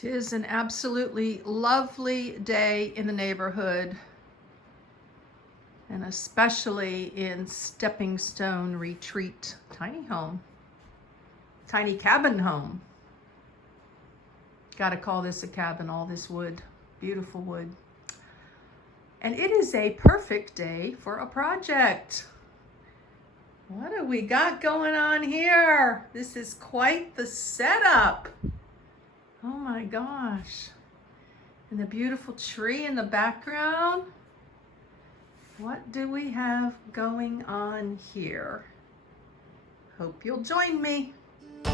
'Tis an absolutely lovely day in the neighborhood, and especially in Stepping Stone Retreat tiny home, tiny cabin home. Gotta call this a cabin, all this wood, beautiful wood. And it is a perfect day for a project. What do we got going on here? This is quite the setup. Oh my gosh. And the beautiful tree in the background. What do we have going on here? Hope you'll join me. For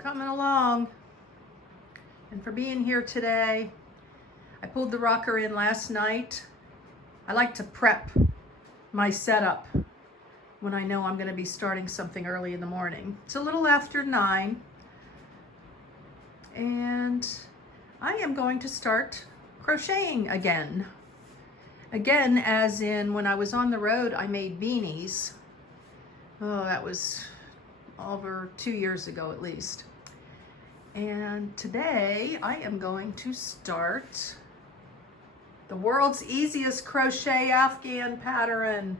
coming along and for being here today. I pulled the rocker in last night. I like to prep my setup when I know I'm going to be starting something early in the morning. It's a little after 9, and I am going to start crocheting again. Again, as in when I was on the road, I made beanies. Oh, that was over 2 years ago at least. And today I am going to start the world's easiest crochet Afghan pattern.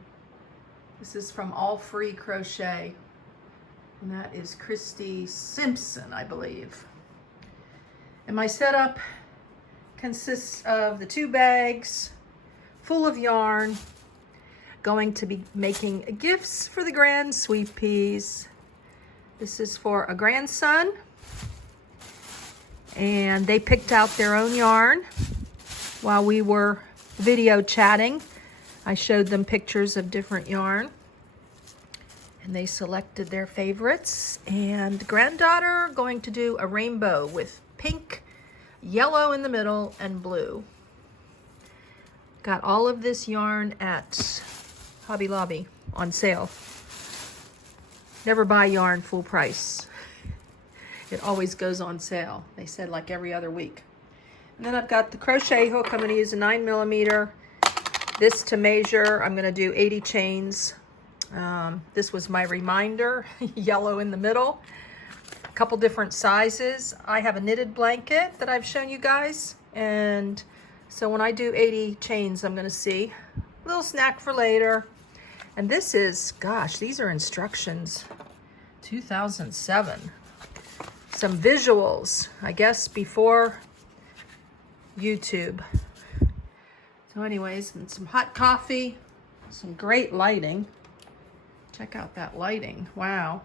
This is from All Free Crochet, and that is Christy Simpson, I believe. And my setup consists of the 2 bags full of yarn. Going to be making gifts for the grand sweet peas. This is for a grandson, and they picked out their own yarn. While we were video chatting, I showed them pictures of different yarn, and they selected their favorites. And granddaughter going to do a rainbow with pink, yellow in the middle, and blue. Got all of this yarn at Hobby Lobby on sale. Never buy yarn full price. It always goes on sale. They said like every other week. And then I've got the crochet hook. I'm going to use a 9mm. This to measure. I'm going to do 80 chains. This was my reminder. Yellow in the middle. A couple different sizes. I have a knitted blanket that I've shown you guys. And so when I do 80 chains, I'm going to see. A little snack for later. And this is, gosh, these are instructions. 2007. Some visuals, I guess, before YouTube. So anyways, and some hot coffee, some great lighting. Check out that lighting. Wow.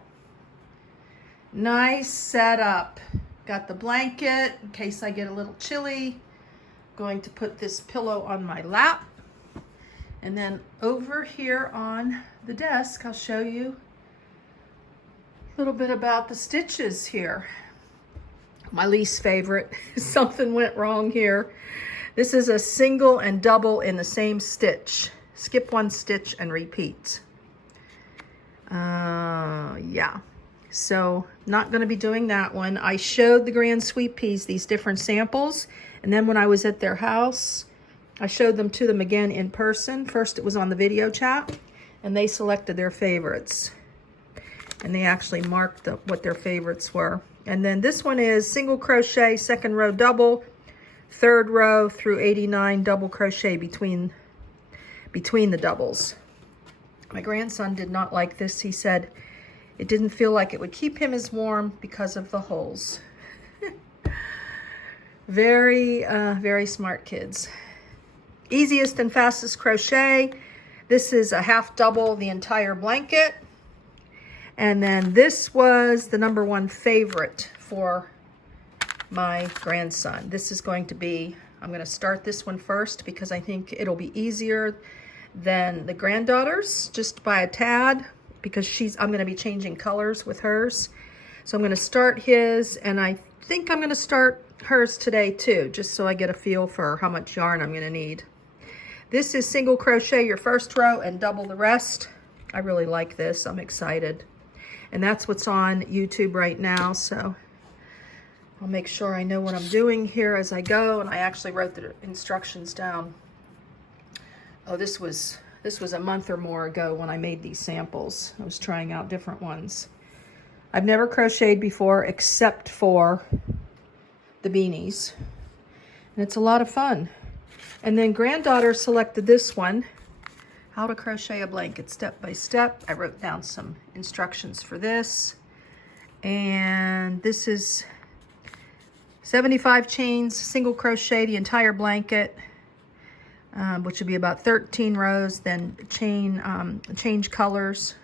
Nice setup. Got the blanket in case I get a little chilly. Going to put this pillow on my lap. And then over here on the desk, I'll show you a little bit about the stitches here. My least favorite, something went wrong here. This is a single and double in the same stitch. Skip 1 stitch and repeat. Yeah, so not gonna be doing that one. I showed the grand sweet peas these different samples, and then when I was at their house, I showed them to them again in person. First it was on the video chat, and they selected their favorites. And they actually marked what their favorites were. And then this one is single crochet, 2nd row double, 3rd row through 89 double crochet between the doubles. My grandson did not like this. He said it didn't feel like it would keep him as warm because of the holes. Very smart kids. Easiest and fastest crochet. This is a half double the entire blanket. And then this was the #1 favorite for my grandson. This is going to be, I'm going to start this one first because I think it'll be easier than the granddaughter's, just by a tad, because I'm going to be changing colors with hers. So I'm going to start his, and I think I'm going to start hers today too, just so I get a feel for how much yarn I'm going to need. This is single crochet your 1st row and double the rest. I really like this. I'm excited. And that's what's on YouTube right now, so I'll make sure I know what I'm doing here as I go. And I actually wrote the instructions down. Oh, this was This was a month or more ago when I made these samples. I was trying out different ones. I've never crocheted before except for the beanies. And it's a lot of fun. And then granddaughter selected this one, how to crochet a blanket step by step. I wrote down some instructions for this. And this is 75 chains, single crochet the entire blanket, which would be about 13 rows, then change colors.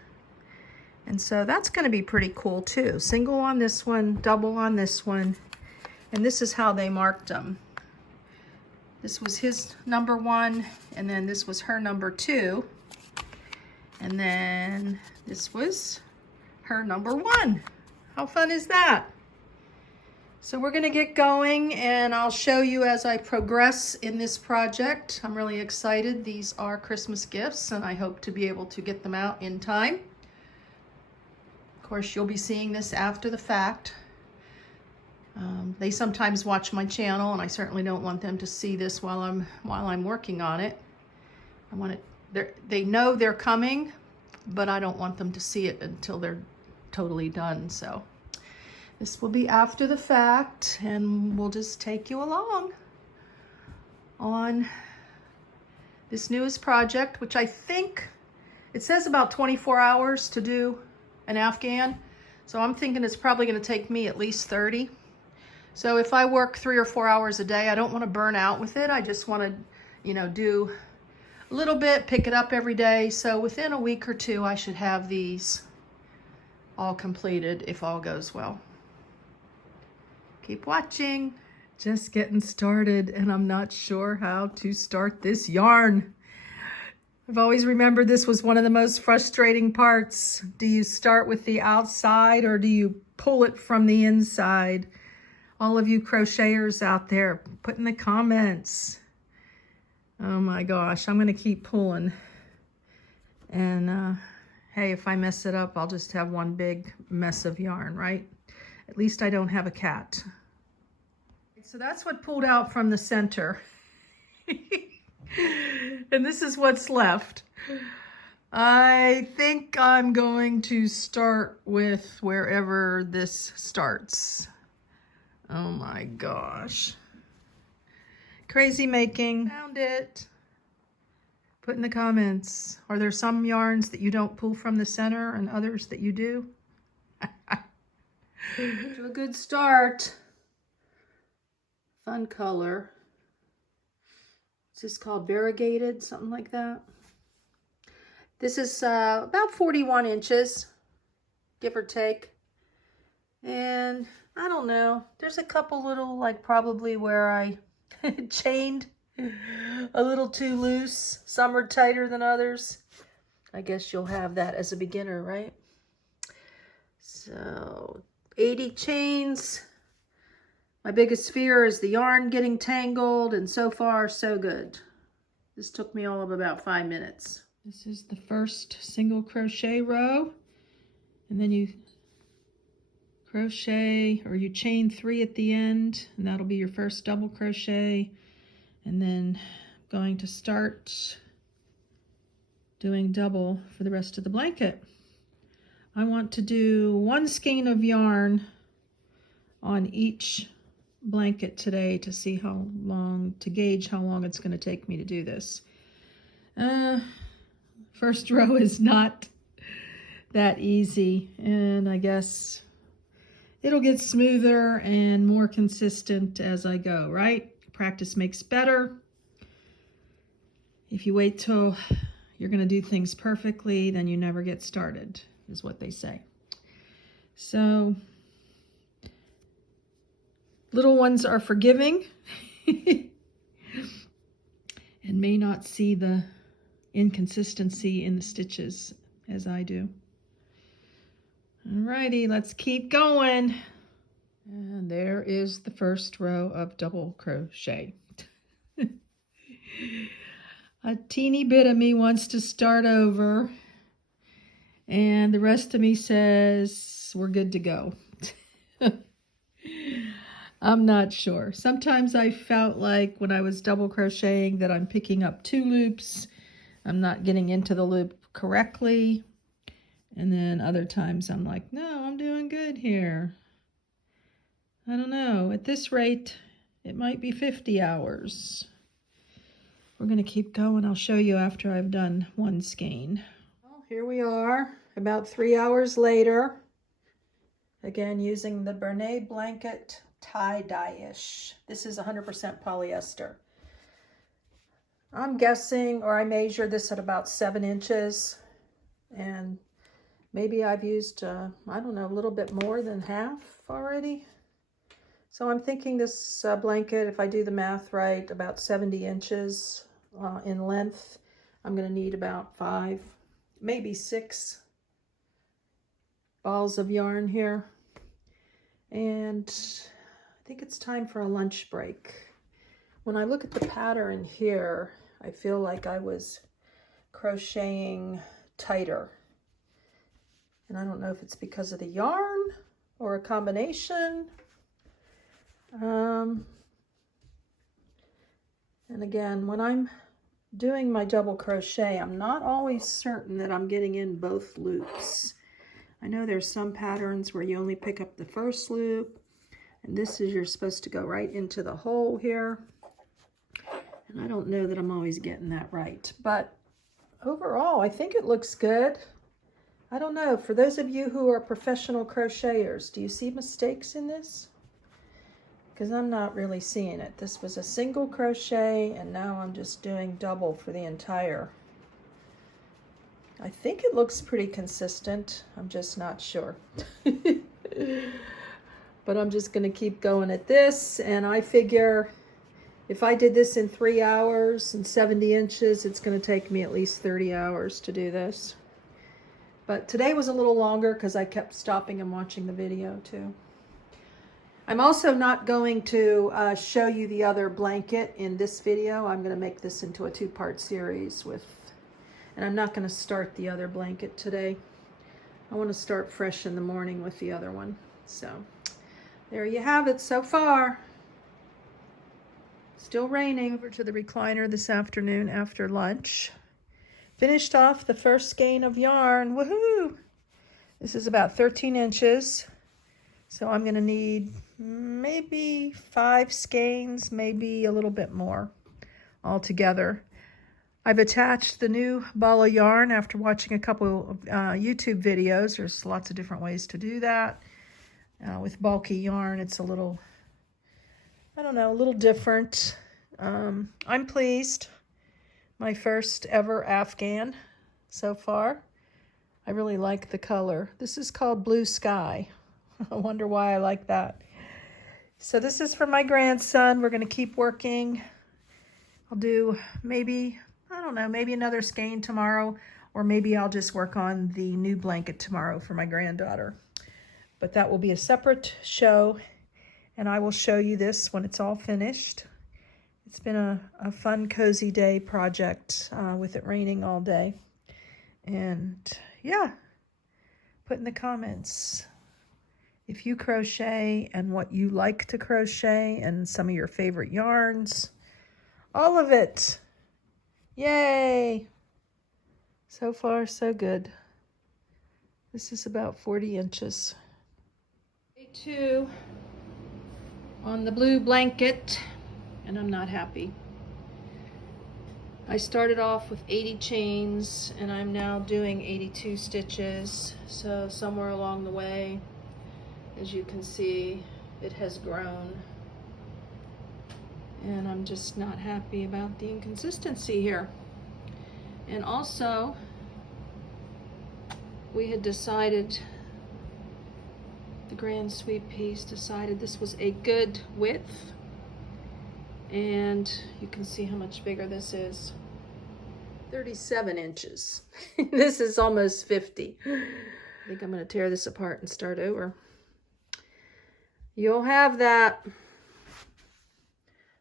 And so that's going to be pretty cool too. Single on this one, double on this one. And this is how they marked them. This was his number 1, and then this was her number 2. And then this was her number 1. How fun is that? So we're gonna get going, and I'll show you as I progress in this project. I'm really excited. These are Christmas gifts, and I hope to be able to get them out in time. Of course, you'll be seeing this after the fact. They sometimes watch my channel, and I certainly don't want them to see this while I'm working on it. I want it. They know they're coming, but I don't want them to see it until they're totally done. So this will be after the fact, and we'll just take you along on this newest project, which I think it says about 24 hours to do an Afghan. So I'm thinking it's probably going to take me at least 30. So if I work 3 or 4 hours a day, I don't want to burn out with it. I just want to, do a little bit, pick it up every day. So within a week or 2, I should have these all completed if all goes well. Keep watching. Just getting started, and I'm not sure how to start this yarn. I've always remembered this was one of the most frustrating parts. Do you start with the outside or do you pull it from the inside? All of you crocheters out there, put in the comments. Oh my gosh, I'm gonna keep pulling. And hey, if I mess it up, I'll just have one big mess of yarn, right? At least I don't have a cat. So that's what pulled out from the center. And this is what's left. I think I'm going to start with wherever this starts. Oh my gosh. Crazy making. Found it. Put in the comments. Are there some yarns that you don't pull from the center and others that you do? To a good start. Fun color. Is this called variegated? Something like that. This is about 41 inches, give or take. And I don't know. There's a couple little, like probably where I chained a little too loose. Some are tighter than others. I guess you'll have that as a beginner, right? So 80 chains. My biggest fear is the yarn getting tangled, and so far so good. This took me all of about 5 minutes. This is the first single crochet row, and then you crochet, or you chain 3 at the end, and that'll be your first double crochet. And then I'm going to start doing double for the rest of the blanket. I want to do 1 skein of yarn on each blanket today to see how long, to gauge how long it's going to take me to do this. First row is not that easy, and I guess it'll get smoother and more consistent as I go, right? Practice makes better. If you wait till you're going to do things perfectly, then you never get started, is what they say. So, little ones are forgiving and may not see the inconsistency in the stitches as I do. Alrighty, let's keep going. And there is the first row of double crochet. A teeny bit of me wants to start over, and the rest of me says we're good to go. I'm not sure. Sometimes I felt like when I was double crocheting that I'm picking up 2 loops, I'm not getting into the loop correctly. And then other times I'm like, no, I'm doing good here. I don't know. At this rate, it might be 50 hours. We're going to keep going. I'll show you after I've done one skein. Well, here we are, about 3 hours later. Again, using the Bernay blanket tie-dye-ish. This is 100% polyester. I'm guessing, or I measured this at about 7 inches. And maybe I've used, I don't know, a little bit more than half already. So I'm thinking this blanket, if I do the math right, about 70 inches in length. I'm going to need about 5, maybe 6 balls of yarn here. And I think it's time for a lunch break. When I look at the pattern here, I feel like I was crocheting tighter. And I don't know if it's because of the yarn or a combination. And again, when I'm doing my double crochet, I'm not always certain that I'm getting in both loops. I know there's some patterns where you only pick up the first loop, and this is, you're supposed to go right into the hole here. And I don't know that I'm always getting that right, but overall, I think it looks good. I don't know, for those of you who are professional crocheters, do you see mistakes in this? Because I'm not really seeing it. This was a single crochet, and now I'm just doing double for the entire. I think it looks pretty consistent. I'm just not sure. But I'm just going to keep going at this, and I figure if I did this in 3 hours and 70 inches, it's going to take me at least 30 hours to do this. But today was a little longer because I kept stopping and watching the video too. I'm also not going to show you the other blanket in this video. I'm going to make this into a 2-part series and I'm not going to start the other blanket today. I want to start fresh in the morning with the other one. So there you have it so far. Still raining. Over to the recliner this afternoon after lunch. Finished off the first skein of yarn. Woohoo! This is about 13 inches. So I'm going to need maybe 5 skeins, maybe a little bit more altogether. I've attached the new ball of yarn after watching a couple of YouTube videos. There's lots of different ways to do that. With bulky yarn, it's a little, I don't know, a little different. I'm pleased. My first ever Afghan so far. I really like the color. This is called Blue Sky. I wonder why I like that. So this is for my grandson. We're going to keep working. I'll do maybe, I don't know, maybe another skein tomorrow, or maybe I'll just work on the new blanket tomorrow for my granddaughter. But that will be a separate show, and I will show you this when it's all finished. It's been a fun, cozy day project with it raining all day. And yeah, put in the comments if you crochet and what you like to crochet and some of your favorite yarns. All of it. Yay! So far, so good. This is about 40 inches. Day 2 on the blue blanket, and I'm not happy. I started off with 80 chains, and I'm now doing 82 stitches. So somewhere along the way, as you can see, it has grown. And I'm just not happy about the inconsistency here. And also, we had decided, the Grand Sweep piece decided this was a good width. And you can see how much bigger this is. 37 inches. This is almost 50. I think I'm going to tear this apart and start over. You'll have that.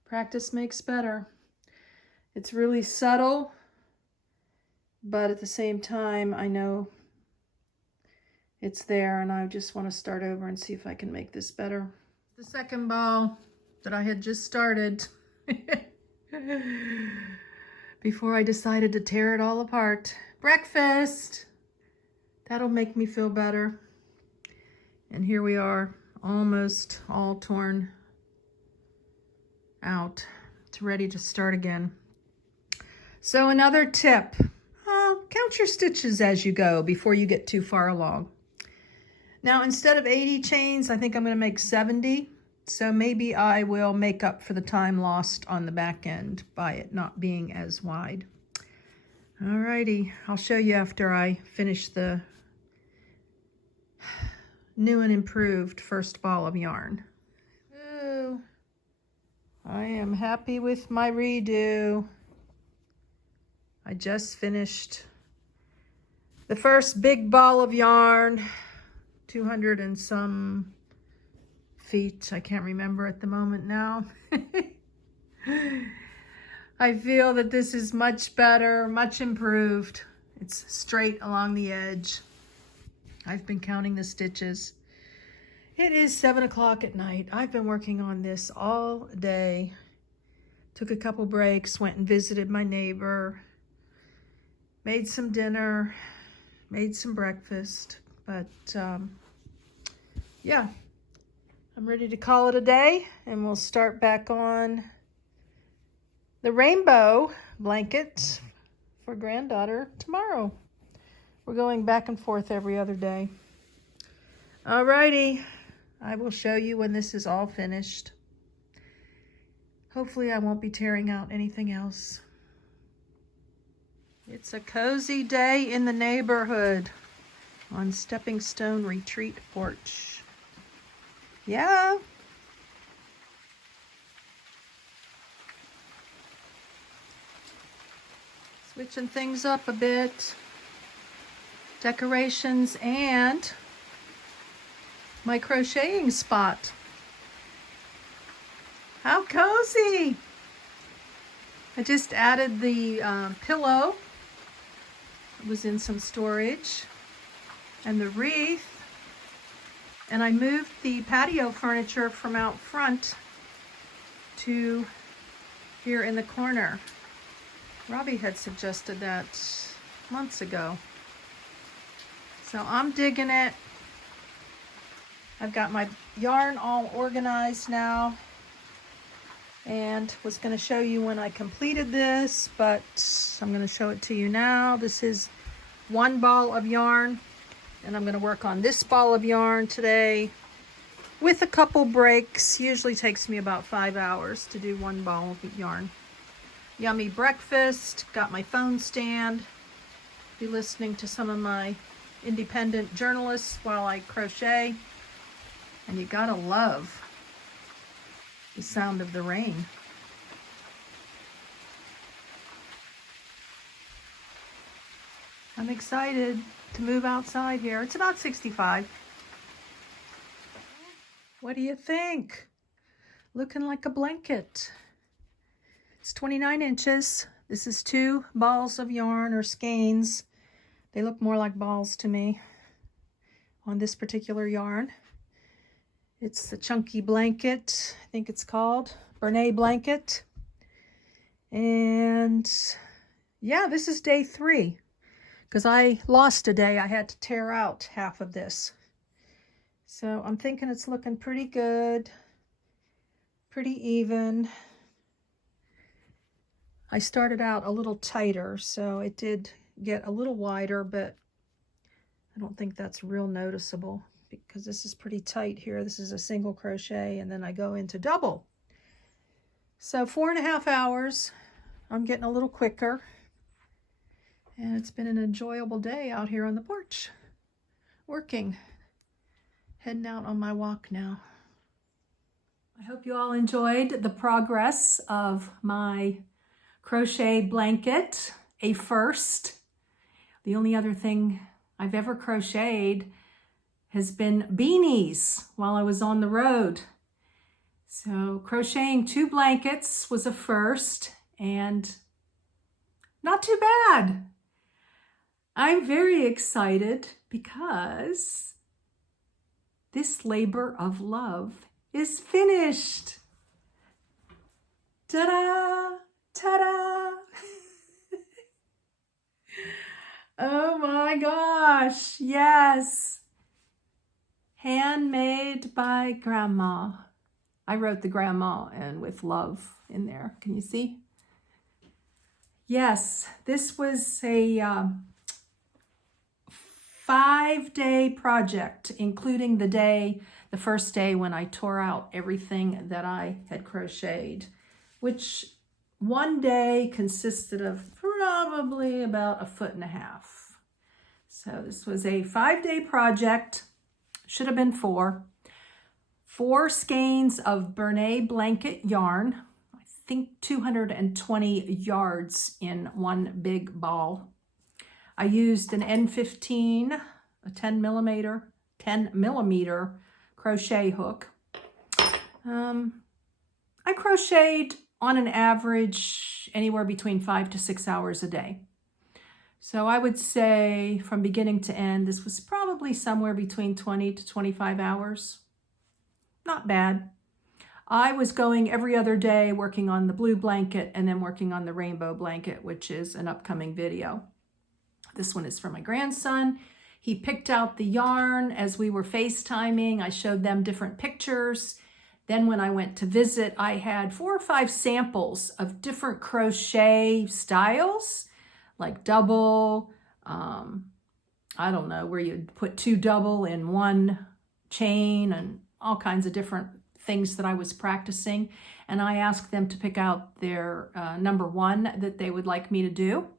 Practice makes better. It's really subtle, but at the same time, I know it's there, and I just want to start over and see if I can make this better. The second ball that I had just started. before I decided to tear it all apart. Breakfast! That'll make me feel better. And here we are, almost all torn out. It's ready to start again. So another tip, count your stitches as you go before you get too far along. Now, instead of 80 chains, I think I'm going to make 70. So maybe I will make up for the time lost on the back end by it not being as wide. Alrighty, I'll show you after I finish the new and improved first ball of yarn. Ooh, I am happy with my redo. I just finished the first big ball of yarn, 200 and some feet. I can't remember at the moment now. I feel that this is much better, much improved. It's straight along the edge. I've been counting the stitches. It is 7 o'clock at night. I've been working on this all day. Took a couple breaks, went and visited my neighbor, made some dinner, made some breakfast, but yeah, I'm ready to call it a day, and we'll start back on the rainbow blanket for granddaughter tomorrow. We're going back and forth every other day. Alrighty, I will show you when this is all finished. Hopefully I won't be tearing out anything else. It's a cozy day in the neighborhood on Stepping Stone Retreat Porch. Yeah. Switching things up a bit. Decorations and my crocheting spot. How cozy! I just added the pillow. It was in some storage. And the wreath. And I moved the patio furniture from out front to here in the corner. Robbie had suggested that months ago. So I'm digging it. I've got my yarn all organized now, and was going to show you when I completed this, but I'm going to show it to you now. This is one ball of yarn, and I'm going to work on this ball of yarn today with a couple breaks. Usually takes me about 5 hours to do one ball of yarn. Yummy breakfast, got my phone stand, be listening to some of my independent journalists while I crochet. And you gotta love the sound of the rain. I'm excited to move outside here. It's about 65. What do you think? Looking like a blanket. It's 29 inches. This is 2 balls of yarn or skeins. They look more like balls to me on this particular yarn. It's the chunky blanket, I think it's called, Bernay blanket. And yeah, this is day 3. Because I lost a day, I had to tear out half of this. So I'm thinking it's looking pretty good, pretty even. I started out a little tighter, so it did get a little wider, but I don't think that's real noticeable because this is pretty tight here. This is a single crochet, and then I go into double. So 4.5 hours. I'm getting a little quicker. And it's been an enjoyable day out here on the porch, working. Heading out on my walk now. I hope you all enjoyed the progress of my crochet blanket, a first. The only other thing I've ever crocheted has been beanies while I was on the road. So crocheting 2 blankets was a first, and not too bad. I'm very excited because this labor of love is finished. Ta-da! Ta-da! Oh my gosh, yes. Handmade by Grandma. I wrote the grandma and with love in there. Can you see? Yes, this was a 5-day project, including the first day when I tore out everything that I had crocheted, which one day consisted of probably about 1.5 feet. So this was a 5-day project, should have been 4. 4 skeins of Bernay blanket yarn, I think 220 yards in one big ball. I used an N15, a 10 millimeter crochet hook. I crocheted on an average anywhere between 5 to 6 hours a day. So I would say from beginning to end, this was probably somewhere between 20 to 25 hours. Not bad. I was going every other day working on the blue blanket and then working on the rainbow blanket, which is an upcoming video. This one is for my grandson. He picked out the yarn as we were FaceTiming. I showed them different pictures. Then when I went to visit, I had 4 or 5 samples of different crochet styles, like double, I don't know, where you'd put 2 double in one chain and all kinds of different things that I was practicing. And I asked them to pick out their number 1 that they would like me to do.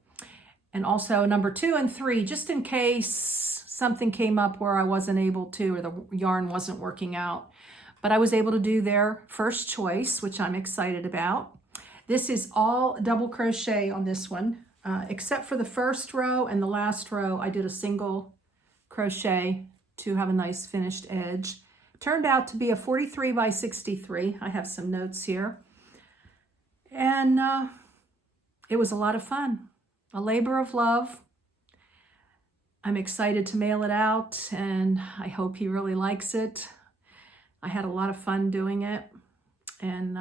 And also number 2 and 3, just in case something came up where I wasn't able to, or the yarn wasn't working out. But I was able to do their first choice, which I'm excited about. This is all double crochet on this one, except for the first row and the last row, I did a single crochet to have a nice finished edge. Turned out to be a 43 by 63. I have some notes here. And it was a lot of fun. A labor of love. I'm excited to mail it out, and I hope he really likes it. I had a lot of fun doing it. And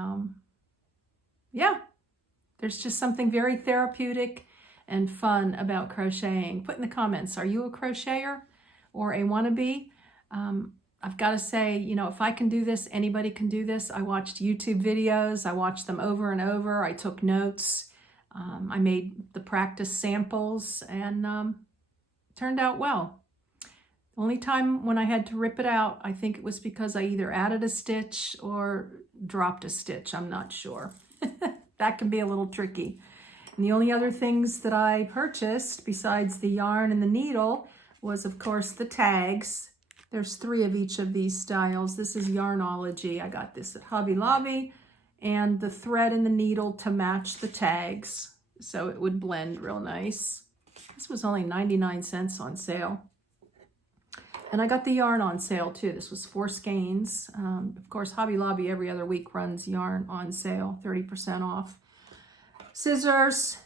yeah, there's just something very therapeutic and fun about crocheting. Put in the comments, are you a crocheter or a wannabe? I've got to say, you know, if I can do this, anybody can do this. I watched YouTube videos. I watched them over and over. I took notes. I made the practice samples, and turned out well. The only time when I had to rip it out, I think it was because I either added a stitch or dropped a stitch. I'm not sure. That can be a little tricky. And the only other things that I purchased besides the yarn and the needle was, of course, the tags. There's 3 of each of these styles. This is Yarnology. I got this at Hobby Lobby. And the thread and the needle to match the tags, so it would blend real nice. This was only 99 cents on sale. And I got the yarn on sale too. This was 4 skeins. Of course, Hobby Lobby every other week runs yarn on sale, 30% off. Scissors,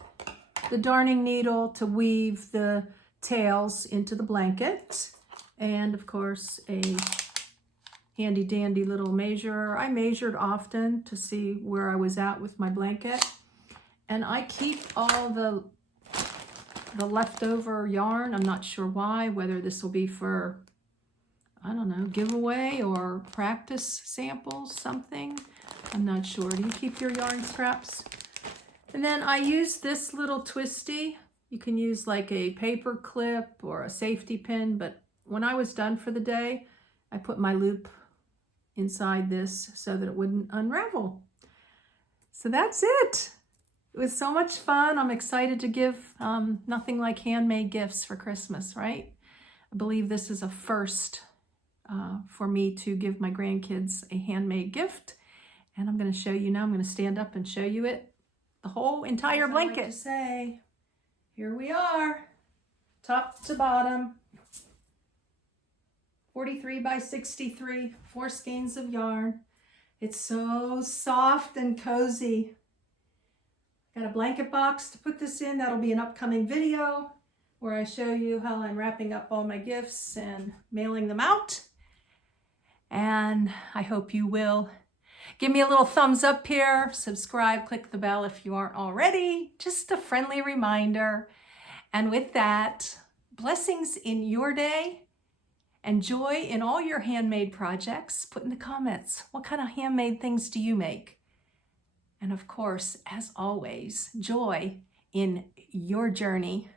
the darning needle to weave the tails into the blanket, and of course a handy dandy little measurer. I measured often to see where I was at with my blanket. And I keep all the leftover yarn. I'm not sure why, whether this will be for, I don't know, giveaway or practice samples, something. I'm not sure. Do you keep your yarn scraps? And then I use this little twisty. You can use like a paper clip or a safety pin, but when I was done for the day, I put my loop inside this so that it wouldn't unravel. So that's it. It was so much fun. I'm excited to give nothing like handmade gifts for Christmas, right? I believe this is a first for me to give my grandkids a handmade gift. And I'm going to show you now. I'm going to stand up and show you it, the whole entire blanket. I like to say, here we are, top to bottom. 43 by 63, 4 skeins of yarn. It's so soft and cozy. Got a blanket box to put this in. That'll be an upcoming video where I show you how I'm wrapping up all my gifts and mailing them out. And I hope you will give me a little thumbs up here, subscribe, click the bell if you aren't already. Just a friendly reminder. And with that, blessings in your day and joy in all your handmade projects. Put in the comments, what kind of handmade things do you make? And of course, as always, joy in your journey